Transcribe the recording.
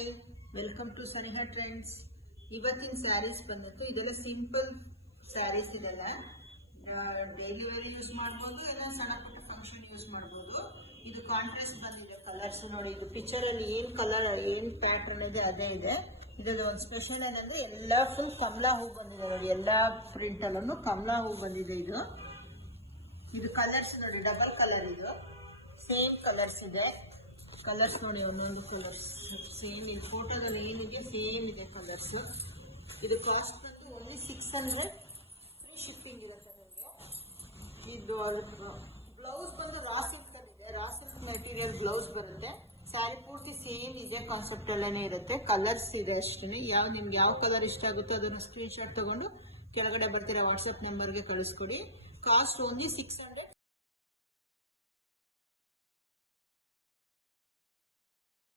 Hi, welcome to Saniha trends. ಇವತ್ತಿನ ಸ್ಯಾರೀಸ್ ಬಂದಿತ್ತು. ಇದೆಲ್ಲ ಸಿಂಪಲ್ ಸ್ಯಾರೀಸ್. ಇದೆಲ್ಲ ಡೈಲಿ ವೇರ್ ಯೂಸ್ ಮಾಡ್ಬೋದು, ಎಲ್ಲ ಸಣ್ಣ ಪುಟ್ಟ ಫಂಕ್ಷನ್ ಯೂಸ್ ಮಾಡ್ಬೋದು. ಇದು ಕಾಂಟ್ರಾಸ್ಟ್ ಬಂದಿದೆ ಕಲರ್ಸ್ ನೋಡಿ. ಇದು ಪಿಕ್ಚರ್ ಅಲ್ಲಿ ಏನ್ ಕಲರ್ ಏನ್ ಪ್ಯಾಟರ್ನ್ ಇದೆ ಅದೇ ಇದೆ. ಇದ್ರಲ್ಲಿ ಒಂದು ಸ್ಪೆಷಲ್ ಏನಂದ್ರೆ ಎಲ್ಲ ಫುಲ್ ಕಮಲಾ ಹೂ ಬಂದಿದೆ ನೋಡಿ. ಎಲ್ಲಾ ಪ್ರಿಂಟ್ ಅಲ್ಲೂ ಕಮಲಾ ಹೂ ಬಂದಿದೆ. ಇದು ಕಲರ್ಸ್ ನೋಡಿ, ಡಬಲ್ ಕಲರ್. ಇದು ಸೇಮ್ ಕಲರ್ಸ್ ಇದೆ. ಕಲರ್ಸ್ ನೋಡಿ, ಒಂದೊಂದು ಕಲರ್ಸ್ ಸೇಮ್. ಇಲ್ಲಿ ಫೋಟೋದಲ್ಲಿ ಏನಿದೆ ಸೇಮ್ ಇದೆ ಕಲರ್ಸ್. ಇದು ಕಾಸ್ಟ್ ಬಂದು ಓನ್ಲಿ 600. ಫ್ರೀ ಶಿಪ್ಪಿಂಗ್ ಇರುತ್ತೆ ನಿಮಗೆ. ಇದು ಬ್ಲೌಸ್ ಬಂದು ರಾ ಸಿಲ್ಕ್ ಇದೆ. ರಾ ಸಿಲ್ಕ್ ಮೆಟೀರಿಯಲ್ ಬ್ಲೌಸ್ ಬರುತ್ತೆ. ಸ್ಯಾರಿ ಪೂರ್ತಿ ಸೇಮ್ ಇದೇ ಕಾನ್ಸೆಪ್ಟ್ ಅಲ್ಲೇ ಇರುತ್ತೆ. ಕಲರ್ಸ್ ಇದೆ ಅಷ್ಟೇ. ನಿಮ್ಗೆ ಯಾವ ಕಲರ್ ಇಷ್ಟ ಆಗುತ್ತೋ ಅದನ್ನು ಸ್ಕ್ರೀನ್ ಶಾಟ್ ತಗೊಂಡು ಕೆಳಗಡೆ ಬರ್ತೀರಾ ವಾಟ್ಸಪ್ ನಂಬರ್ಗೆ ಕಳಿಸ್ಕೊಡಿ. Cost only 600